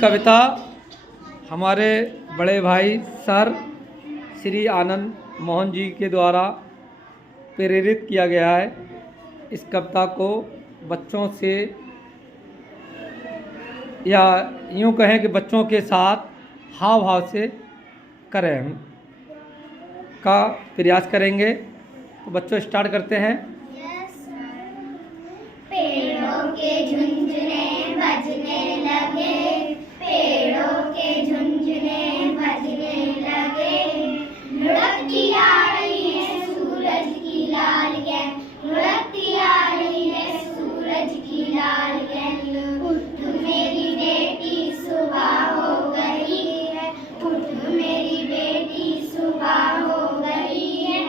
कविता हमारे बड़े भाई सर श्री आनंद मोहन जी के द्वारा प्रेरित किया गया है। इस कविता को बच्चों से या यूँ कहें कि बच्चों के साथ हाव भाव से करें हम का प्रयास करेंगे। तो बच्चों स्टार्ट करते हैं। पेड़ों के झुंझुने बजने लगे, पेड़ों के झुंझुने बजने लगे। लुढ़कती आ रही है सूरज की लाल गैन, लुढ़कती आ रही है सूरज की लाल गैन। उठ मेरी बेटी सुबह हो गई है, उठ मेरी बेटी सुबह हो गई है।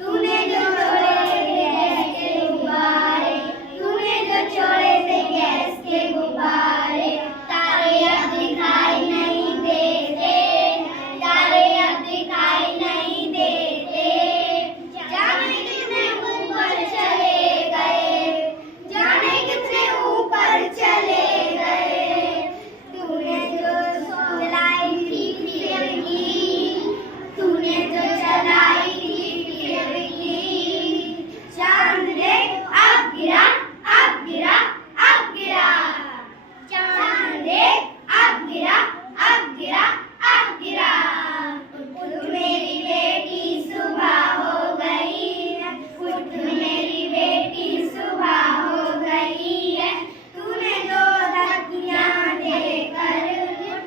तूने जो छोड़े गैस के गुब्बारे, तूने जो छोड़े थे गैस के गुब्बारे, तारे अब दिखाई नहीं देते, तारे अब दिखाई नहीं देते। जाने कितने ऊपर चले गए, जाने कितने ऊपर चले गए। तूने जो चलाई थी फिरकी, तूने जो चलाई थी फिरकी। चांद देख अब गिरा, अब गिरा, अब गिरा। चांद देख अब गिरा, अब गिरा, अब गिरा। उठ मेरी बेटी सुबह हो गई है, उठ मेरी बेटी सुबह हो गई है। तूने जो धक्कियाँ देकर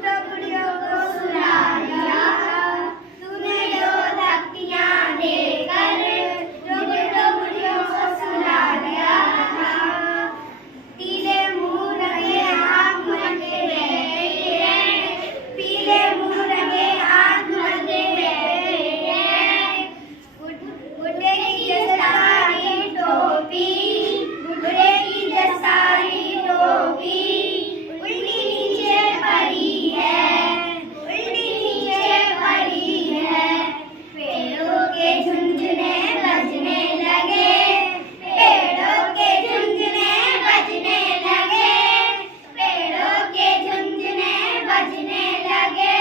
टुकड़ियों को सुला दिया, तूने जो धक्कियाँ देकर टुकड़ियों को सुला दिया। पीले मुँह रंगे आँख मलते बैठे हैं, पीले मुँह रंगे आँख मलते बैठे हैं। बुढ़े की जसारी टोपी, बुढ़े की जसारी टोपी उल्टी नीचे पड़ी है, उल्टी नीचे पड़ी है। पेड़ों के झुंझुने बजने लगे, पेड़ों के झुंझुने बजने लगे, पेड़ों के झुंझुने बजने लगे।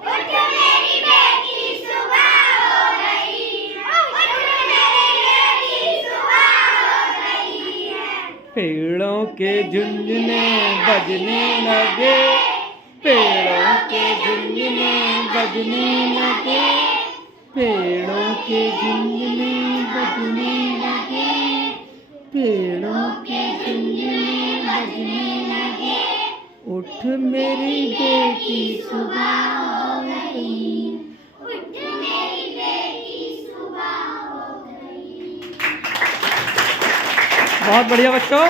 उठ मेरी बेटी सुबह हो गई है, उठ मेरी बेटी सुबह हो गई है। पेड़ों के झुंझुने बजने लगे, पेड़ों के झुंझुने बजने लगे, पेड़ों के झुंझुने बजने लगे, पेड़ों के झुंझुने बजने लगे। उठ मेरी बेटी सुबह हो गई। उठ मेरी बेटी सुबह हो गई। बहुत बढ़िया बच्चों।